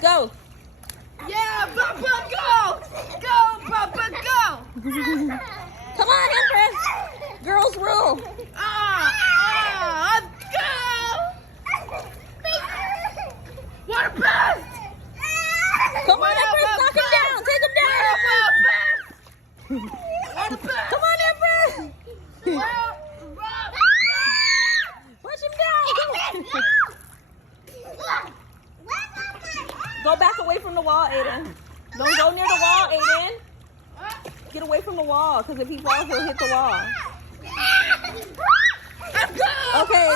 Go. Yeah, Papa, go! Go, Papa, go! Come on, Empress. Girls rule. Let's go! What a best! Come on, Empress. Knock him down. Take him down, Empress. What a best! Come on, Empress. Push him down. Go back away from the wall, Aiden. Don't go near the wall, Aiden. Get away from the wall, because if he falls, he'll hit the wall. Let's go! Okay.